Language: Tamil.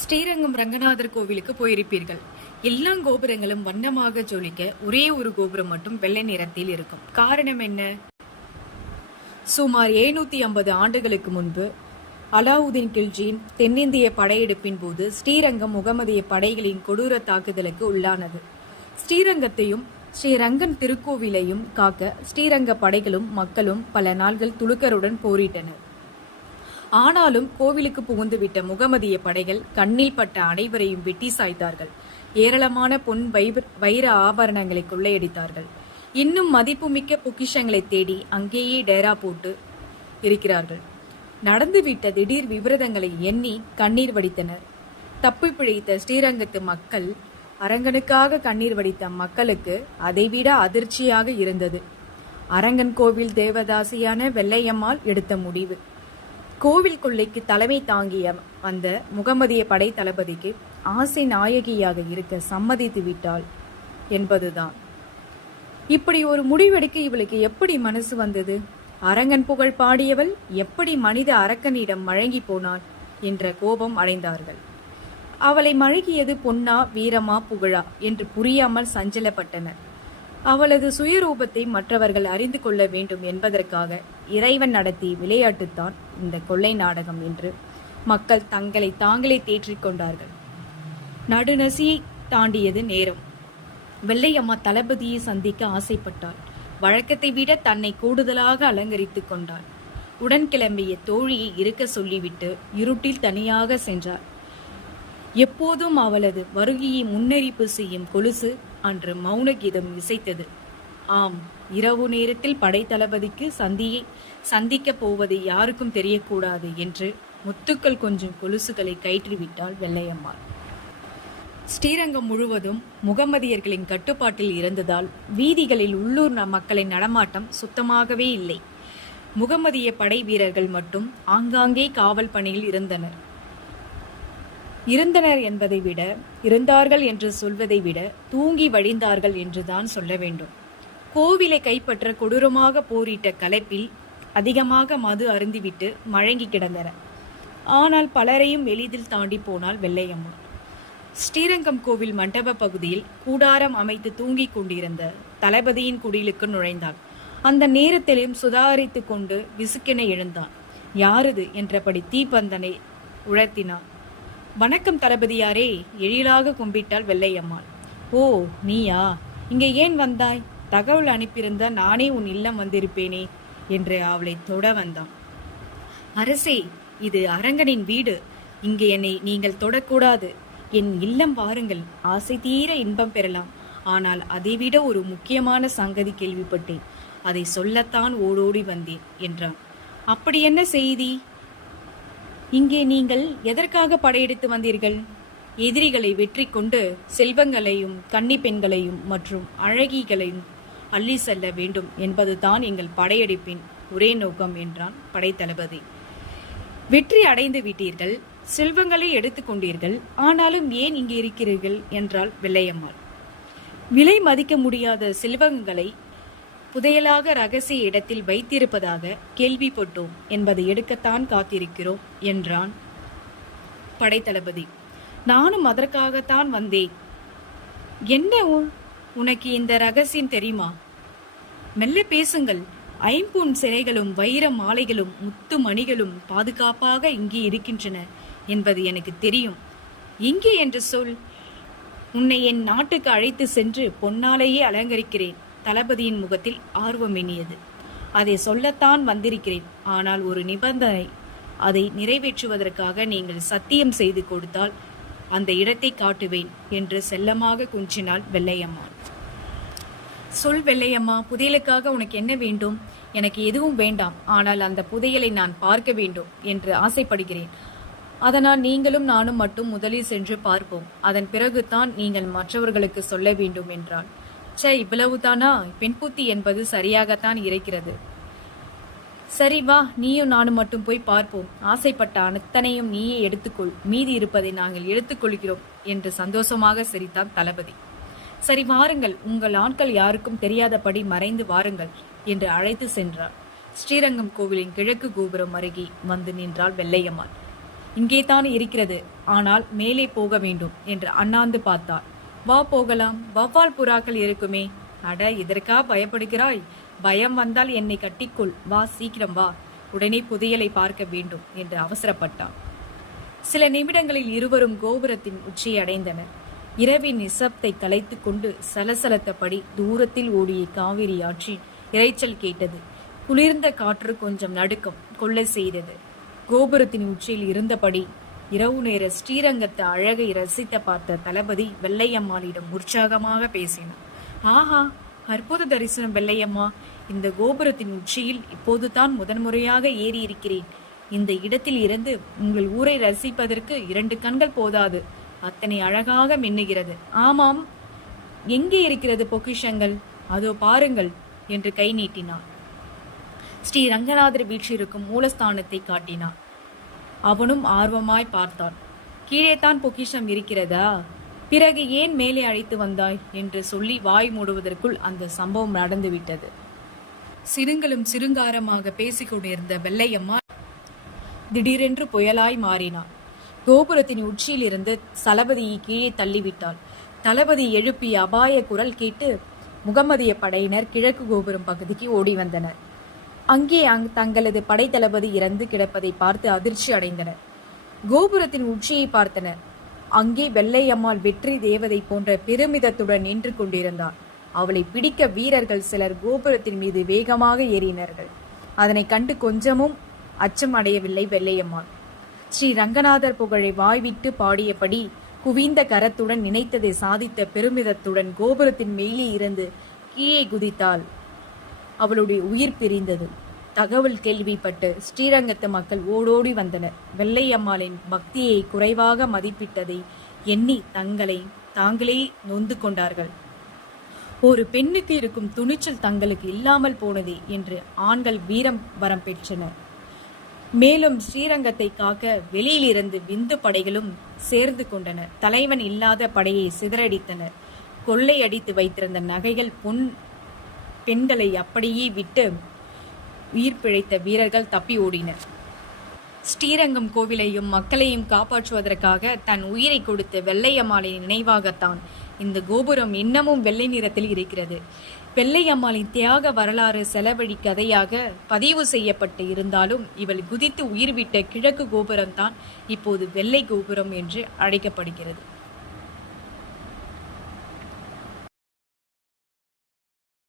ஸ்ரீரங்கம் ரங்கநாதர் கோவிலுக்கு போயிருப்பீர்கள். எல்லா கோபுரங்களும் வண்ணமாக ஜொலிக்க ஒரே ஒரு கோபுரம் மட்டும் வெள்ளை நிறத்தில் இருக்கும். காரணம் என்ன? சுமார் 750 ஆண்டுகளுக்கு முன்பு அலாவுதீன் கில்ஜியின் தென்னிந்திய படையெடுப்பின் போது ஸ்ரீரங்கம் முகமதிய படைகளின் கொடூர தாக்குதலுக்கு உள்ளானது. ஸ்ரீரங்கத்தையும் ஸ்ரீரங்கன் திருக்கோவிலையும் காக்க ஸ்ரீரங்க படைகளும் மக்களும் பல நாள்கள் துலுக்கருடன் போரிட்டனர். ஆனாலும் கோவிலுக்கு புகுந்துவிட்ட முகமதிய படைகள் கண்ணில் பட்ட அனைவரையும் வெட்டி சாய்த்தார்கள். ஏராளமான பொன் வைர ஆபரணங்களை கொள்ளையடித்தார்கள். இன்னும் மதிப்புமிக்க பொக்கிஷங்களை தேடி அங்கேயே டேரா போட்டு இருக்கிறார்கள். நடந்துவிட்ட திடீர் விபரீதங்களை எண்ணி கண்ணீர் வடித்தனர். தப்பி பிழைத்த ஸ்ரீரங்கத்து மக்கள் அரங்கனுக்காக கண்ணீர் வடித்த மக்களுக்கு அதைவிட அதிர்ச்சியாக இருந்தது அரங்கன் கோவில் தேவதாசியான வெள்ளையம்மாள் எடுத்த முடிவு. கோவில் கொள்ளைக்கு தலைமை தாங்கிய அந்த முகமதிய படை தளபதிக்கு ஆசை நாயகியாக இருக்க சம்மதித்து விட்டாள் என்பதுதான். இப்படி ஒரு முடிவெடுக்க இவளுக்கு எப்படி மனசு வந்தது? அரங்கன் புகழ் பாடியவள் எப்படி மனித அரக்கனிடம் மழங்கி போனாள் என்ற கோபம் அடைந்தார்கள். அவளை மழகியது பொன்னா, வீரமா, புகழா என்று புரியாமல் சஞ்சலப்பட்டனர். அவளது சுயரூபத்தை மற்றவர்கள் அறிந்து கொள்ள வேண்டும் என்பதற்காக இறைவன் நடத்தி விளையாட்டுத்தான் இந்த கொள்ளை நாடகம் என்று மக்கள் தங்களை தாங்களே தேற்றிக் கொண்டார்கள். நடுநசியை தாண்டியது நேரம். வெள்ளையம்மா தளபதியை சந்திக்க ஆசைப்பட்டாள். வழக்கத்தை விட தன்னை கூடுதலாக அலங்கரித்துக் கொண்டாள். உடன் கிளம்பிய தோழியை இருக்க சொல்லிவிட்டு இருட்டில் தனியாக சென்றார். எப்போதும் அவளது வருகையை முன்னறிப்பு செய்யும் கொலுசு அன்று மௌன கீதம் இசைத்தது. ஆம், இரவு நேரத்தில் படை தளபதிக்கு சந்திக்கப் போவது யாருக்கும் தெரியக்கூடாது என்று முத்துக்கள் கொஞ்சம் கொலுசுகளை கயிற்றிவிட்டாள் வெள்ளையம்மாள். ஸ்ரீரங்கம் முழுவதும் முகமதியர்களின் கட்டுப்பாட்டில் இருந்ததால் வீதிகளில் உள்ளூர் மக்களின் நடமாட்டம் சுத்தமாகவே இல்லை. முகமதிய படை வீரர்கள் மட்டும் ஆங்காங்கே காவல் பணியில் இருந்தனர் என்பதை விட, இருந்தார்கள் என்று சொல்வதை விட தூங்கி வழிந்தார்கள் என்றுதான் சொல்ல வேண்டும். கோவிலை கைப்பற்ற கொடூரமாக போரிட்ட கலைப்பில் அதிகமாக மது அருந்திவிட்டு மழங்கி கிடந்தனர். ஆனால் பலரையும் எளிதில் தாண்டி போனாள் வெள்ளையம்மா. ஸ்ரீரங்கம் கோவில் மண்டப பகுதியில் கூடாரம் அமைத்து தூங்கிக் கொண்டிருந்த தளபதியின் குடிலுக்கு நுழைந்தாள். அந்த நேரத்திலும் சுதாரித்து கொண்டு விசுக்கென எழுந்தான். யாரது என்றபடி தீப்பந்தனை உழர்த்தினான். வணக்கம் தளபதியாரே, எழிலாக கும்பிட்டாள் வெள்ளையம்மாள். ஓ, நீயா? இங்கே ஏன் வந்தாய்? தகவல் அனுப்பியிருந்த நானே உன் இல்லம் வந்திருப்பேனே என்று அவளை தொட வந்தான். அரசே, இது அரங்கனின் வீடு. இங்கே என்னை நீங்கள் தொடக்கூடாது. என் இல்லம் வாருங்கள், ஆசை தீர இன்பம் பெறலாம். ஆனால் அதைவிட ஒரு முக்கியமான சங்கதி கேள்விப்பட்டேன். அதை சொல்லத்தான் ஓடோடி வந்தேன் என்றான். அப்படி என்ன செய்தி? இங்கே நீங்கள் எதற்காக படையெடுத்து வந்தீர்கள்? எதிரிகளை வெற்றி கொண்டு செல்வங்களையும் கன்னி பெண்களையும் மற்றும் அழகிகளையும் அள்ளி செல்ல வேண்டும் என்பதுதான் எங்கள் படையெடுப்பின் ஒரே நோக்கம் என்றான் படைத்தளபதி. வெற்றி அடைந்து விட்டீர்கள், செல்வங்களை எடுத்துக்கொண்டீர்கள். ஆனாலும் ஏன் இங்கே இருக்கிறீர்கள் என்றாள் வெள்ளையம்மாள். விலை மதிக்க முடியாத செல்வங்களை புதையலாக ரகசிய இடத்தில் வைத்திருப்பதாக கேள்விப்பட்டோம் என்பதை எடுக்கத்தான் காத்திருக்கிறோம் என்றான் படைத்தளபதி. நானும் அதற்காகத்தான் வந்தேன். என்ன உனக்கு இந்த ரகசியம் தெரியுமா? மெல்ல பேசுங்கள். ஐம்பொன் சிலைகளும் வைர மாலைகளும் முத்து மணிகளும் பாதுகாப்பாக இங்கே இருக்கின்றன என்பது எனக்கு தெரியும். எங்கே என்று சொல். உன்னை என் நாட்டுக்கு அழைத்து சென்று பொன்னாலேயே அலங்கரிக்கிறேன். தளபதியின் முகத்தில் ஆர்வம் எண்ணியது. அதை சொல்லத்தான் வந்திருக்கிறேன். ஆனால் ஒரு நிபந்தனை. அதை நிறைவேற்றுவதற்காக நீங்கள் சத்தியம் செய்து கொடுத்தால் அந்த இடத்தை காட்டுவேன் என்று செல்லமாக குஞ்சினாள் வெள்ளையம்மா. சொல் வெள்ளையம்மா, புதையலுக்காக உனக்கு என்ன வேண்டும்? எனக்கு எதுவும் வேண்டாம். ஆனால் அந்த புதையலை நான் பார்க்க வேண்டும் என்று ஆசைப்படுகிறேன். அதனால் நீங்களும் நானும் மட்டும் முதலில் சென்று பார்ப்போம். அதன் பிறகுதான் நீங்கள் மற்றவர்களுக்கு சொல்ல வேண்டும் என்றாள். இவ்வளவுதானா? பெண் புத்தி என்பது சரியாகத்தான் இருக்கிறது. சரி வா, நீயும் நானும் மட்டும் போய் பார்ப்போம். ஆசைப்பட்ட அத்தனையும் நீயே எடுத்துக்கொள், மீதி இருப்பதை நாங்கள் எடுத்துக்கொள்கிறோம் என்று சந்தோஷமாக சிரித்தான் தளபதி. சரி வாருங்கள், உங்கள் ஆட்கள் யாருக்கும் தெரியாதபடி மறைந்து வாருங்கள் என்று அழைத்து சென்றார். ஸ்ரீரங்கம் கோவிலின் கிழக்கு கோபுரம் அருகே வந்து நின்றாள் வெள்ளையம்மாள். இங்கேதான் இருக்கிறது, ஆனால் மேலே போக வேண்டும் என்று அண்ணாந்து பார்த்தார். வா போகலாம், வவ்வால் புறாக்கள் இருக்குமே. அட, இதற்கா பயப்படுகிறாய்? பயம் வந்தால் என்னை கட்டிக்கொள், வா சீக்கிரம் வா, உடனே புதையலை பார்க்க வேண்டும் என்று அவசரப்பட்டான். சில நிமிடங்களில் இருவரும் கோபுரத்தின் உச்சியை அடைந்தனர். இரவின் நிசப்தை கலைத்து கொண்டு சலசலத்தபடி தூரத்தில் ஓடிய காவிரி ஆற்றின் இரைச்சல் கேட்டது. குளிர்ந்த காற்று கொஞ்சம் நடுக்கம் கொள்ளை செய்தது. கோபுரத்தின் உச்சியில் இருந்தபடி இரவு நேர ஸ்ரீரங்கத்தை அழகை ரசித்த பார்த்த தளபதி வெள்ளையம்மாளிடம் உற்சாகமாக பேசினார். ஆஹா, அற்புத தரிசனம் வெள்ளையம்மா! இந்த கோபுரத்தின் உச்சியில் இப்போதுதான் முதன்முறையாக ஏறி இருக்கிறேன். இந்த இடத்தில் இருந்து உங்கள் ஊரை ரசிப்பதற்கு 2 கண்கள் போதாது, அத்தனை அழகாக மின்னுகிறது. ஆமாம், எங்கே இருக்கிறது பொக்கிஷங்கள்? அதோ பாருங்கள் என்று கை நீட்டினார். ஸ்ரீ ரங்கநாதர் வீற்றிருக்கும் மூலஸ்தானத்தை காட்டினார். அவனும் ஆர்வமாய் பார்த்தான். கீழே தான் பொக்கிஷம் இருக்கிறதா? பிறகு ஏன் மேலே அழைத்து வந்தாய் என்று சொல்லி வாய் மூடுவதற்குள் அந்த சம்பவம் நடந்துவிட்டது. சிறுங்களும் சிறுங்காரமாக பேசிக் கொண்டிருந்த வெள்ளையம்மா திடீரென்று புயலாய் மாறினார். கோபுரத்தின் உச்சியில் இருந்து தளபதியை கீழே தள்ளிவிட்டாள். தளபதி எழுப்பிய அபாய குரல் கேட்டு முகமதிய படையினர் கிழக்கு கோபுரம் பகுதிக்கு ஓடி வந்தனர். அங்கே தங்களது படைத்தளபதி இறந்து கிடப்பதை பார்த்து அதிர்ச்சி அடைந்தனர். கோபுரத்தின் உச்சியை பார்த்தனர். அங்கே வெள்ளையம்மாள் வெற்றி தேவதை போன்ற பெருமிதத்துடன் நின்று கொண்டிருந்தார். அவளை பிடிக்க வீரர்கள் சிலர் கோபுரத்தின் மீது வேகமாக ஏறினார்கள். அதனை கண்டு கொஞ்சமும் அச்சம் அடையவில்லை வெள்ளையம்மாள். ஸ்ரீ ரங்கநாதர் புகழை வாய்விட்டு பாடியபடி குவிந்த கரத்துடன் நினைத்ததை சாதித்த பெருமிதத்துடன் கோபுரத்தின் மேலே இருந்து கீழே குதித்தாள். அவளுடைய உயிர் பிரிந்தது. தகவல் கேள்விப்பட்டு ஸ்ரீரங்கத்து மக்கள் ஓடோடி வந்தனர். வெள்ளையம்மாளின் பக்தியை குறைவாக மதிப்பிட்டதை எண்ணி தாங்களே நொந்து கொண்டார்கள். ஒரு பெண்ணுக்கு இருக்கும் துணிச்சல் தங்களுக்கு இல்லாமல் போனதே என்று ஆண்கள் வீரம் வரம் பெற்றனர். மேலும் ஸ்ரீரங்கத்தை காக்க வெளியிலிருந்து விந்து படைகளும் சேர்ந்து கொண்டனர். தலைவன் இல்லாத படையை சிதறடித்தனர். கொள்ளையடித்து வைத்திருந்த நகைகள் பெண்களை அப்படியே விட்டு உயிர் பிழைத்த வீரர்கள் தப்பி ஓடினர். ஸ்ரீரங்கம் கோவிலையும் மக்களையும் காப்பாற்றுவதற்காக தன் உயிரை கொடுத்த வெள்ளையம்மாளின் நினைவாகத்தான் இந்த கோபுரம் இன்னமும் வெள்ளை நிறத்தில் இருக்கிறது. வெள்ளையம்மாளின் தியாக வரலாறு செலவழி கதையாக பதிவு செய்யப்பட்டு இருந்தாலும் இவள் குதித்து உயிர் விட்ட கிழக்கு கோபுரம்தான் இப்போது வெள்ளை கோபுரம் என்று அழைக்கப்படுகிறது.